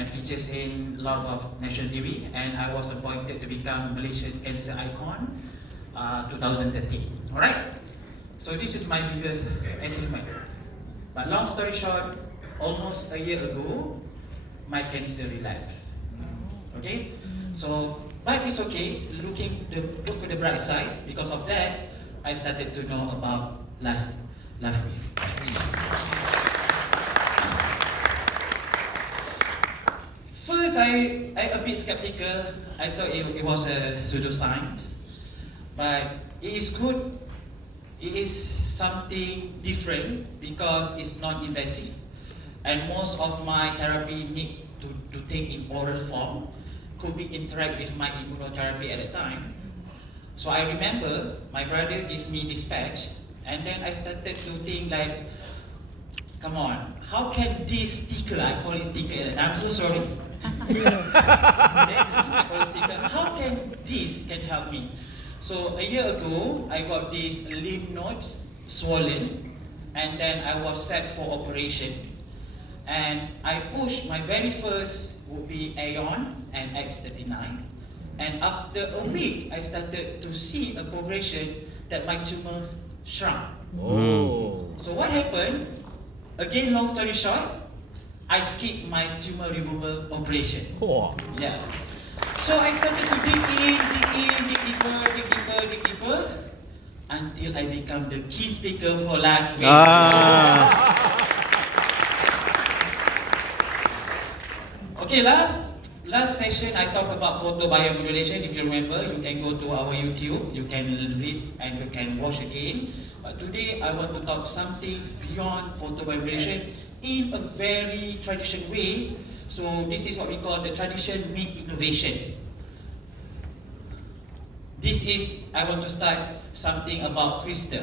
and features in a lot of national TV, and I was appointed to become Malaysian Cancer Icon 2013. Alright? So this is my biggest achievement. But long story short, almost a year ago, my cancer relapsed. Okay? So, but it's okay, look to the bright side. Because of that, I started to know about life with pets. First, I a bit skeptical. I thought it was a pseudoscience, but it is good. It is something different because it's not invasive, and most of my therapy need to take in oral form. Could be interact with my immunotherapy at the time. So I remember my brother gave me this patch, and then I started to think like, come on, how can this sticker, I call it sticker, and I'm so sorry. I call it sticker. How can this can help me? So a year ago, I got these lymph nodes swollen, and then I was set for operation. And I pushed, my very first would be Aeon and X39. And after a week, I started to see a progression that my tumors shrunk. Oh. So what happened? Again, long story short, I skipped my tumor removal operation. Oh. Yeah. So I started to dig deeper, until I become the key speaker for life. Okay, last session I talked about photobiomodulation. If you remember, you can go to our YouTube, you can read and you can watch again. But today I want to talk something beyond photobiomodulation in a very traditional way. So this is what we call the tradition meet innovation. I want to start something about crystal.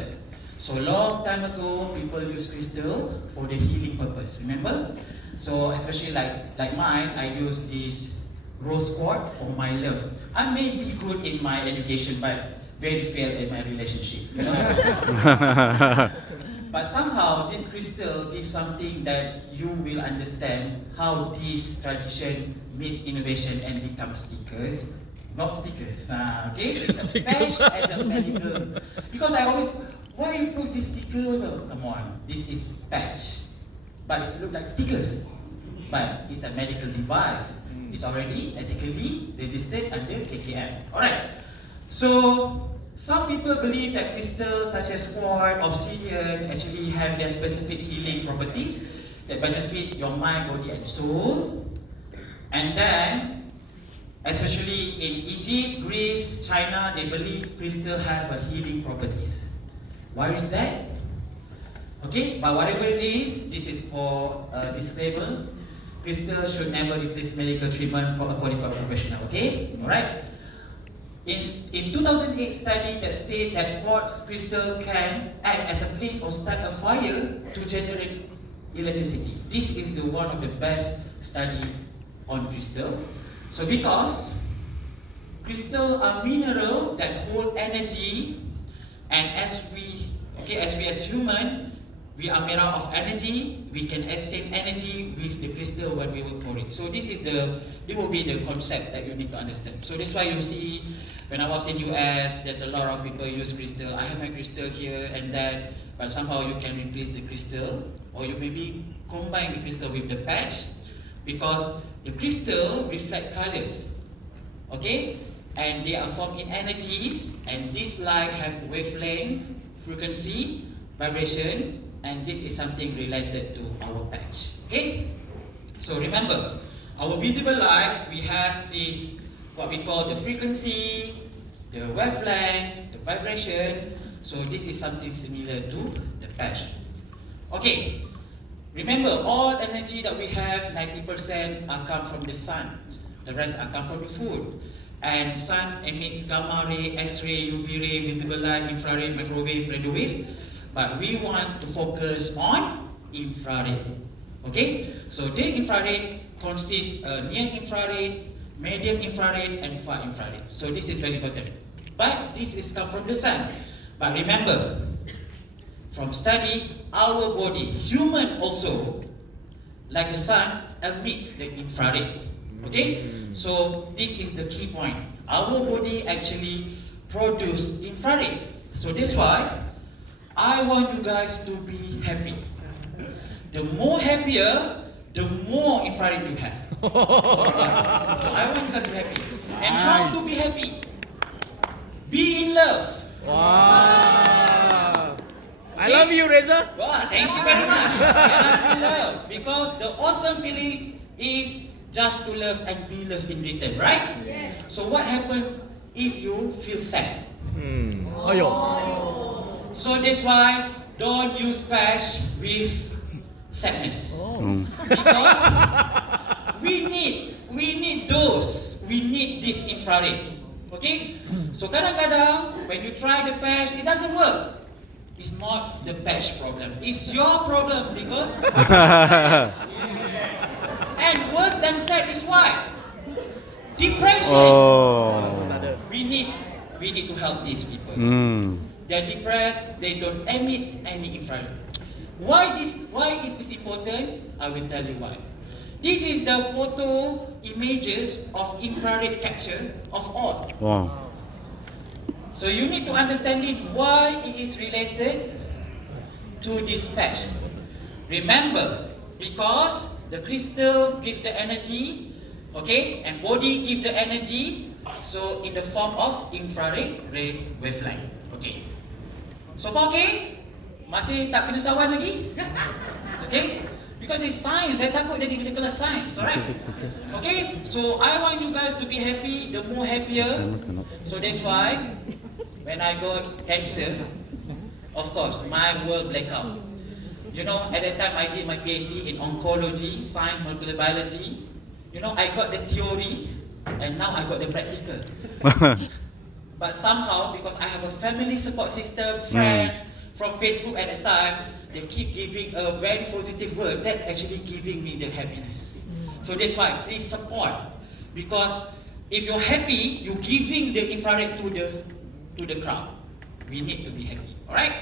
So long time ago, people use crystal for the healing purpose. Remember? So especially like mine, I use this rose quartz for my love. I may be good in my education, but very failed in my relationship. You know? But somehow this crystal gives something that you will understand how this tradition meets innovation and becomes stickers. Not stickers, okay? It's a patch and a medical. Because I always, why you put this sticker? Come on, this is patch. But it looks like stickers. But it's a medical device. It's already ethically registered under KKM. Alright. So, some people believe that crystals such as quartz, obsidian actually have their specific healing properties that benefit your mind, body and soul. And then, especially in Egypt, Greece, China, they believe crystals have a healing properties. Why is that? Okay, but whatever it is, this is for disclaimer. Crystal should never replace medical treatment for a qualified professional. Okay, all right. In 2008 study that state that quartz crystal can act as a flame or start a fire to generate electricity. This is the one of the best study on crystal. So because crystal are mineral that hold energy, and as we as human, we are made up of energy. We can exchange energy with the crystal when we work for it. So this will be the concept that you need to understand. So that's why you see, when I was in US, there's a lot of people use crystal. I have my crystal here and that, but somehow you can replace the crystal, or you maybe combine the crystal with the patch, because the crystal reflect colors, okay, and they are formed in energies, and this light have wavelength, frequency, vibration, and this is something related to our patch. Okay, so remember, our visible light, we have this what we call the frequency, the wavelength, the vibration. So this is something similar to the patch. Okay, remember, all energy that we have, 90% are come from the sun. The rest are come from the food. And sun emits gamma ray, X-ray, UV ray, visible light, infrared, microwave, radio wave. But we want to focus on infrared. Okay? So the infrared consists near infrared, medium infrared, and far infrared. So this is very important. But this is come from the sun. But remember, from study, our body, human also, like the sun, emits the infrared. Okay? So this is the key point. Our body actually produce infrared. So that's why I want you guys to be happy. The more happier, the more infrared you have. So I want you guys to be happy. And how to be happy? Be in love. Wow. I love you, Redza. Wow, thank you very much. And I feel love because the awesome feeling is just to love and be loved in return, right? Yes. So what happens if you feel sad? Oh, yo. So that's why don't use patch with sadness. Because we need this infrared. Okay? So kadang-kadang when you try the patch, it doesn't work. It's not the patch problem. It's your problem because and worse than sad is what? Depression. We need to help these people. They're depressed, they don't emit any infrared. Why is this important? I will tell you why. This is the photo images of infrared capture of all. Wow. So you need to understand it why it is related to this patch. Remember, because the crystal gives the energy, okay, and body gives the energy, so in the form of infrared ray wavelength. Okay. So far okay? Masih tak kena sawan lagi? Okay? Because it's science, saya takut jadi macam kelas science, alright? Okay? So I want you guys to be happy, the more happier. So that's why when I got cancer, of course, my world black out. You know, at that time I did my PhD in oncology, science, molecular biology. You know, I got the theory and now I got the practical. But somehow, because I have a family support system, friends from Facebook at the time, they keep giving a very positive word. That's actually giving me the happiness. So that's why, please support. Because if you're happy, you're giving the infrared to the crowd. We need to be happy. Alright?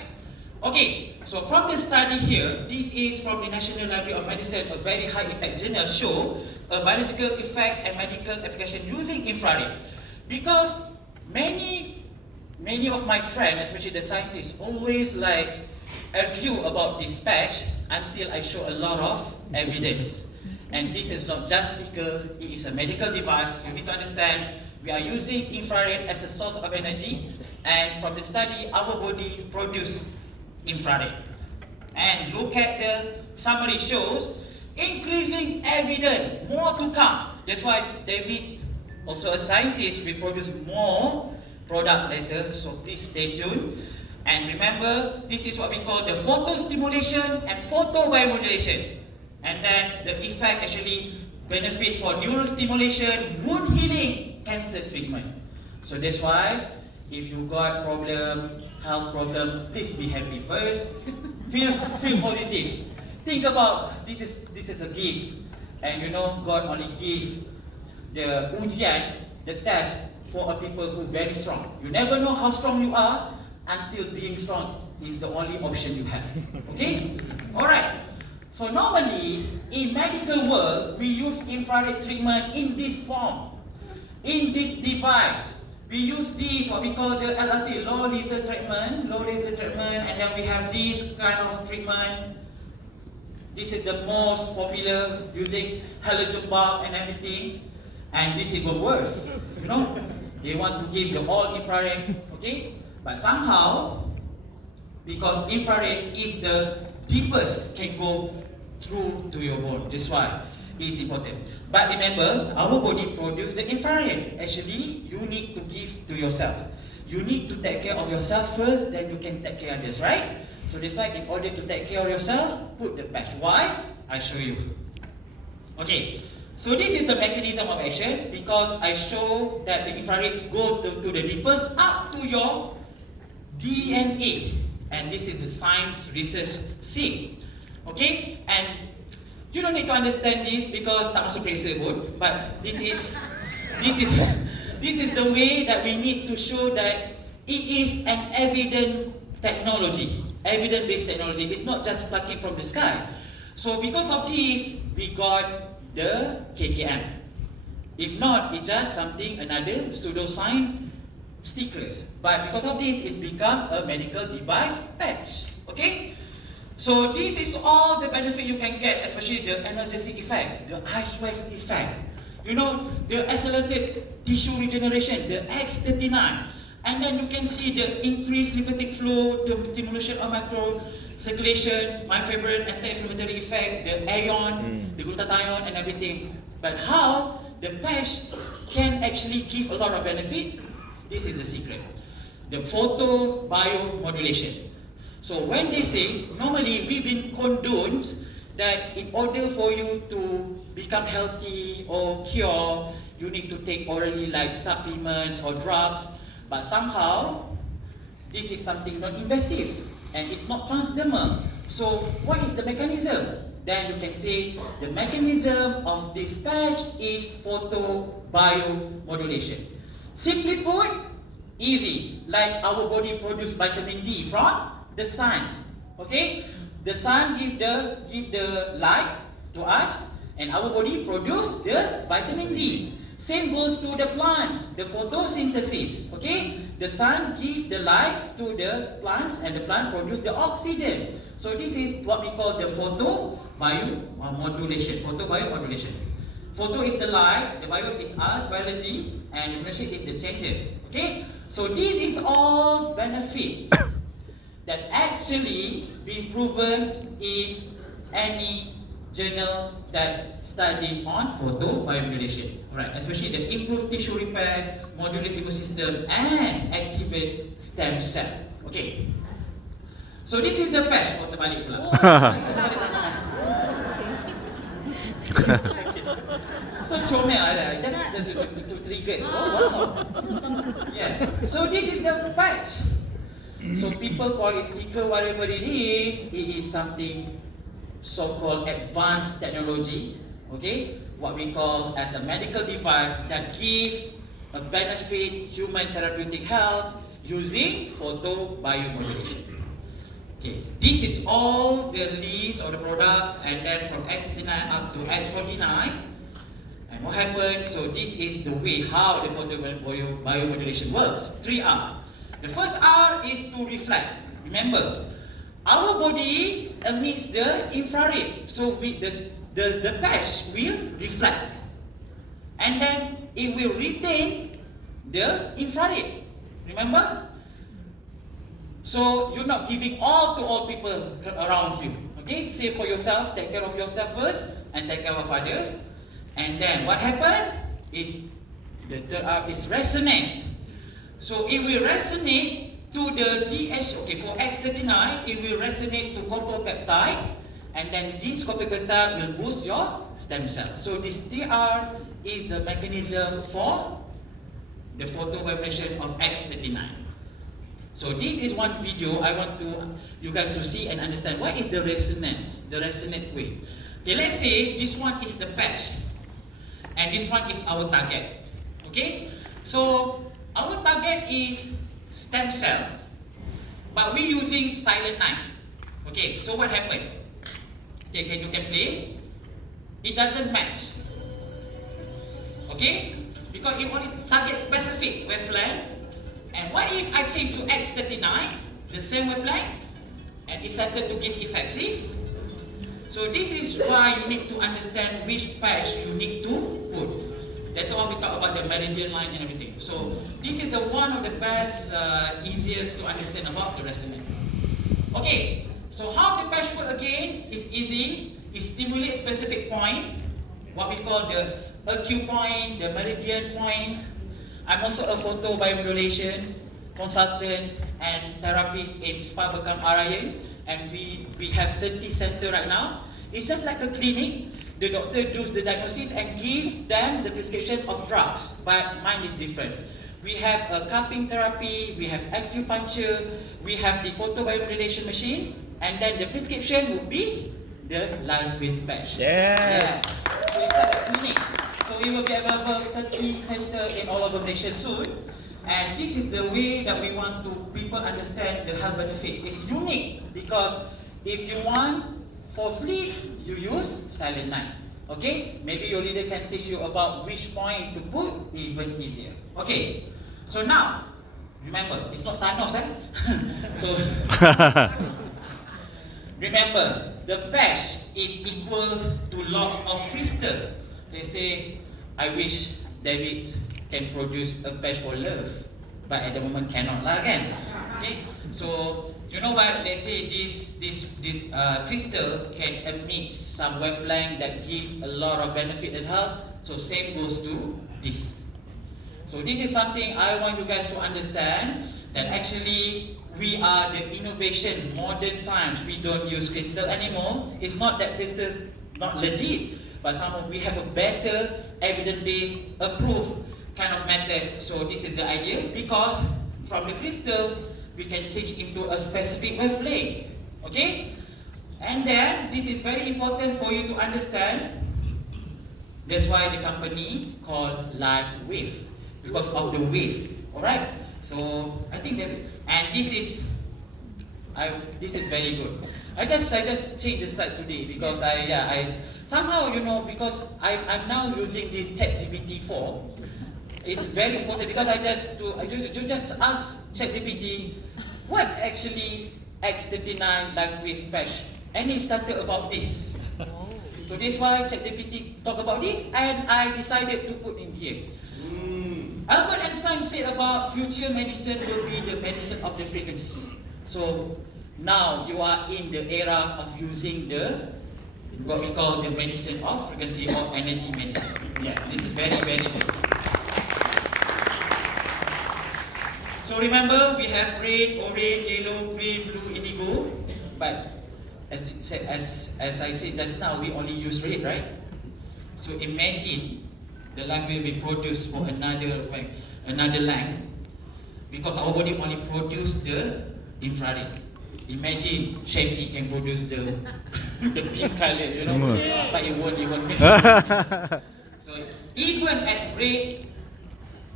Okay, so from the study here, this is from the National Library of Medicine, a very high impact journal show a biological effect and medical application using infrared. Because many of my friends, especially the scientists, always like argue about this patch until I show a lot of evidence. And this is not just sticker, it is a medical device. You need to understand we are using infrared as a source of energy, and from the study our body produces infrared. And look at the summary shows increasing evidence, more to come. That's why David, also a scientist, will produce more product later, so please stay tuned. And remember, this is what we call the photostimulation and photobiomodulation. And then the effect actually benefit for neurostimulation, wound healing, cancer treatment. So that's why, if you got problem, health problem, please be happy first. Feel positive. Think about this is a gift, and you know God only gives the ujian, the test for a people who very strong. You never know how strong you are until being strong is the only option you have. Okay? Alright. So normally in medical world we use infrared treatment in this form, in this device. We use this what we call the LLT, low laser treatment, and then we have this kind of treatment. This is the most popular, using halogen bulb and everything. And this is even worse. You know, they want to give the all infrared, okay? But somehow, because infrared is the deepest, can go through to your bone. That's why it's important. But remember, our body produces the infrared. Actually, you need to give to yourself. You need to take care of yourself first, then you can take care of others, right? So that's why in order to take care of yourself, put the patch. Why? I show you. Okay, so this is the mechanism of action, because I show that the infrared go to the deepest up to your DNA. And this is the science research C. Okay, and you don't need to understand this because tak masuk periksa pun, but this is the way that we need to show that it is an evident technology, evidence-based technology. It's not just plucking from the sky. So because of this, we got the KKM. If not, it's just something, another pseudo-sign stickers. But because of this, it's become a medical device patch. Okay? So this is all the benefit you can get, especially the analgesic effect, the ice wave effect. You know, the accelerated tissue regeneration, the X39. And then you can see the increased lymphatic flow, the stimulation of micro circulation, my favorite anti-inflammatory effect, the ion, the glutathione and everything. But how the patch can actually give a lot of benefit? This is the secret. The photobiomodulation. So when they say, normally we've been condoned that in order for you to become healthy or cure, you need to take orally like supplements or drugs. But somehow, this is something non-invasive and it's not transdermal. So what is the mechanism? Then you can say the mechanism of this patch is photobiomodulation. Simply put, easy, like our body produces vitamin D from the sun. Okay? The sun gives the light to us and our body produces the vitamin D. Same goes to the plants, the photosynthesis. Okay? The sun gives the light to the plants and the plant produces the oxygen. So this is what we call the photobiomodulation. Photobiomodulation. Photo is the light, the bio is us, biology, and modulation is the changes. Okay? So this is all benefit that actually been proven in any journal that study on photobiomodulation. Alright, especially the improved tissue repair, modulate immune system, and activate stem cell. Okay. So this is the patch. Oh, terbalik pula. So comel ada, just to trigger. Oh wow. Yes. So this is the patch. So people call it sticker, whatever it is something so-called advanced technology, okay? What we call as a medical device that gives a benefit human therapeutic health using photobiomodulation. Okay, this is all the list of the product, and then from X39 up to X49. And what happened? So this is the way how the photobiomodulation works. 3R. The first R is to reflect. Remember, our body emits the infrared, so the patch will reflect, and then it will retain the infrared. Remember? So you're not giving all to all people around you. Okay, save for yourself, take care of yourself first, and take care of others. And then what happened is the third R is resonate. So it will resonate to the TH, okay, for X39, it will resonate to copper peptide, and then this copper peptide will boost your stem cell. So this TR is the mechanism for the photovibration of X39. So this is one video I want you guys to see and understand what is the resonance, the resonate way. Okay, let's say this one is the patch, and this one is our target. Okay, so our target is stem cell, but we're using silent night. Okay, so what happened? Okay, you can play. It doesn't match. Okay, because it only target specific wavelength. And what if I change to X39, the same wavelength, and it started to give effect? See? So this is why you need to understand which patch you need to put. Later on we talk about the meridian line and everything. So this is the one of the best, easiest to understand about the resonance. Okay, so how the patch work again is easy. It stimulates specific point, what we call the acute point, the meridian point. I'm also a photobiomodulation consultant and therapist in Spa Bekam Arayan, and we have 30 centers right now. It's just like a clinic. The doctor does the diagnosis and gives them the prescription of drugs, but mine is different. We have a cupping therapy, we have acupuncture, we have the photobiomodulation machine, and then the prescription would be the live with patch. Yes. So it's like a clinic. So it will be available 30 centers in all over Malaysia soon. And this is the way that we want to people understand the health benefit. It's unique because if you want for sleep, you use silent night. Okay, maybe your leader can teach you about which point to put even easier. Okay, so now, remember, it's not Thanos, eh? So, remember, the patch is equal to loss of crystal. They say, I wish David can produce a patch for love, but at the moment cannot lah again. Okay, so you know what? They say this crystal can emit some wavelength that give a lot of benefit and health. So same goes to this. So this is something I want you guys to understand, that actually we are the innovation. Modern times we don't use crystal anymore. It's not that crystal is not legit, but somehow we have a better evidence-based approved kind of method. So this is the idea, because from the crystal we can change into a specific wavelength. Okay? And then this is very important for you to understand. That's why the company called Live Wave, because of the wave. Alright? So I think that, and this is very good. I just changed the slide today because I somehow, you know, because I'm now using this ChatGPT 4. It's very important because I just ask ChatGPT what actually X39 Live Wave patch, and it started about this. So this is why ChatGPT talk about this, and I decided to put in here. Albert Einstein said about future medicine will be the medicine of the frequency. So now you are in the era of using the what we call the medicine of frequency or energy medicine. Yeah, this is very, very good. So remember, we have red, orange, yellow, green, blue, indigo. But as I said just now, we only use red, right? So imagine the light will be produced for another line, because our body only produce the infrared. Imagine Shaky can produce the pink color, you know, but it won't even make it. So even at red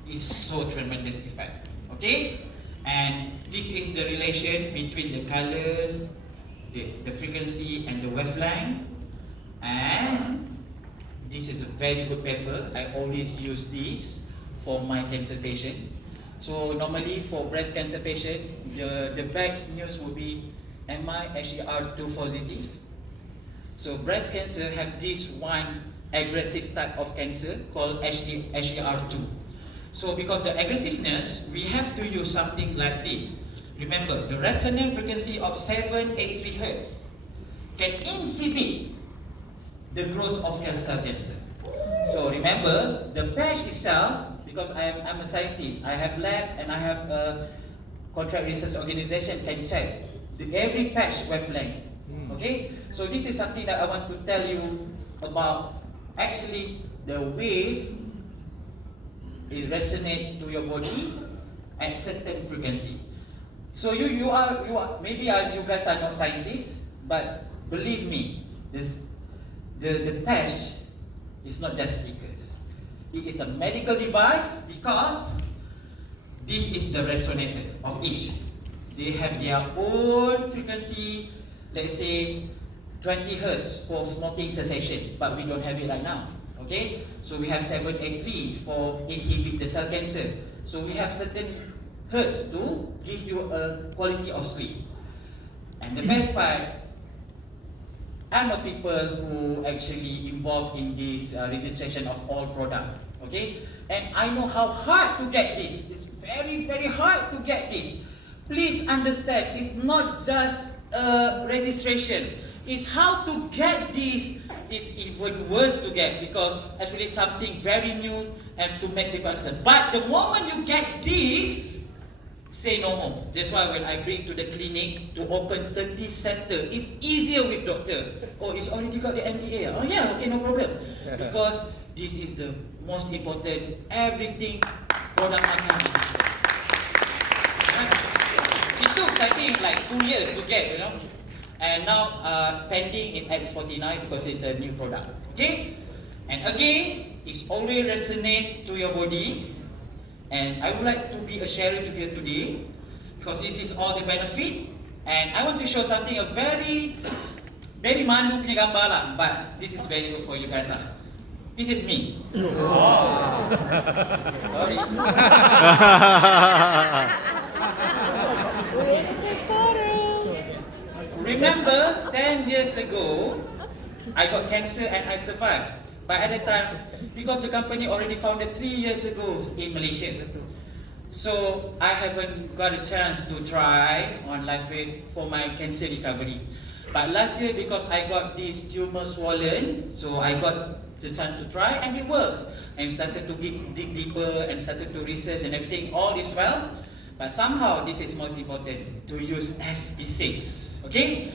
is so tremendous effect. Okay, and this is the relation between the colors, the frequency, and the wavelength. And this is a very good paper. I always use this for my cancer patient. So normally for breast cancer patient, the bad news would be, am I HER2 positive? So breast cancer has this one aggressive type of cancer called HER2. So because the aggressiveness, we have to use something like this. Remember, the resonant frequency of 783 Hz can inhibit the growth of cell cancer. So remember, the patch itself, because I'm a scientist, I have lab and I have a contract research organization can check every patch wavelength. Okay, so this is something that I want to tell you about. Actually, the wave it resonates to your body at certain frequency. So you are maybe you guys are not scientists, but believe me, the patch is not just stickers. It is a medical device because this is the resonator of each. They have their own frequency, let's say 20 Hz for smoking cessation, but we don't have it right now. Okay, so we have 783 for inhibit the cell cancer. So we have certain hertz to give you a quality of sleep. And the best part, I'm a people who actually involved in this registration of all product. Okay, and I know how hard to get this. It's very, very hard to get this. Please understand, it's not just a registration. It's how to get this. It's even worse to get because actually something very new and to make people understand. But the moment you get this, say no more. That's why when I bring to the clinic to open 30 center, it's easier with doctor. Oh, it's already got the NDA. Oh yeah, okay, no problem. Because this is the most important. Everything product must have it. It took I think like 2 years to get, you know. And now pending in X49 because it's a new product. Okay? And again, it's always resonate to your body. And I would like to be a sharer today because this is all the benefit. And I want to show something, a very Very malu punya gambar lah, but this is very good for you guys lah. This is me. Sorry. Remember, 10 years ago, I got cancer and I survived. But at the time, because the company already founded 3 years ago in Malaysia, so I haven't got a chance to try on life rate for my cancer recovery. But last year, because I got this tumor swollen, so I got the chance to try and it works. And started to dig deeper and started to research and everything, all is well. But somehow, this is most important, to use SB6, okay?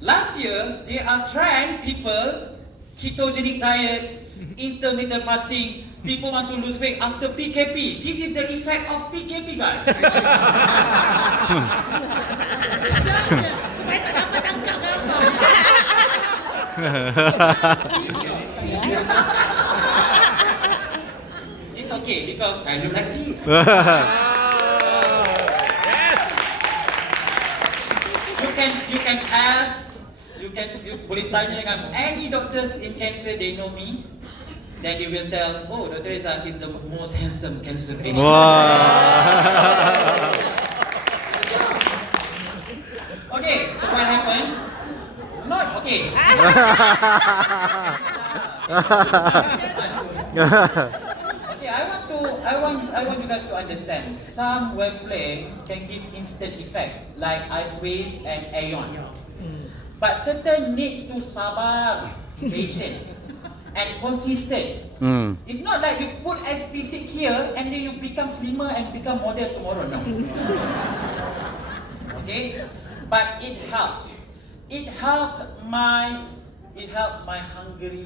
Last year, they are trying people, ketogenic diet, intermittent fasting, people want to lose weight after PKP. This is the effect of PKP, guys. Supaya tak dapat tangkap gambar. It's okay because I look like this. You can ask, you boleh tanya dengan any doctors in cancer, they know me. Then they will tell, oh, Dr. Redza is the most handsome cancer patient. Wow. Okay, so what happened? Not okay. Okay, I want you guys to understand. Some wavelength can give instant effect, like ice wave and aeon. But certain needs to sabar, patient, and consistent. It's not like you put SPC here and then you become slimmer and become model tomorrow. No. Okay, but it helps. It helps my hungry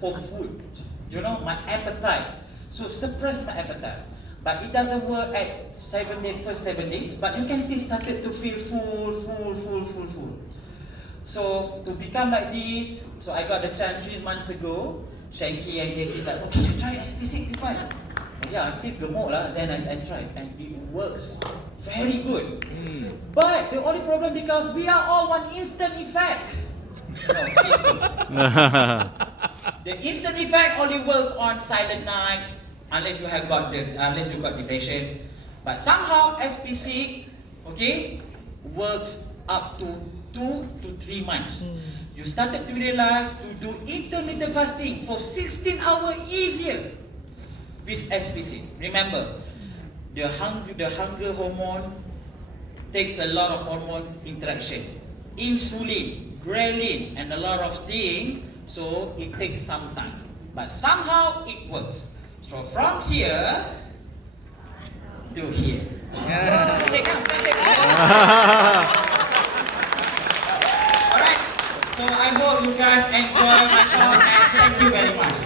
for food. You know, my appetite. So suppress my appetite. But it doesn't work at 7 days, first 7 days. But you can see started to feel full. So to become like this, so I got the chance 3 months ago. Shanky and Casey like, okay, you try SPC this one. Yeah, I feel gemuk lah. Then I tried and it works very good. But the only problem because we are all one instant effect. No, the instant effect only works on silent nights unless you got depression. But somehow SPC, okay, works up to 2 to 3 months. You started to realize to do intermittent fasting for 16 hours easier with SPC. Remember, the hunger hormone takes a lot of hormone interaction. Insulin, ghrelin, and a lot of things, so it takes some time. But somehow it works. So from here to here. Take out. Alright, so I hope you guys enjoy my talk and thank you very much.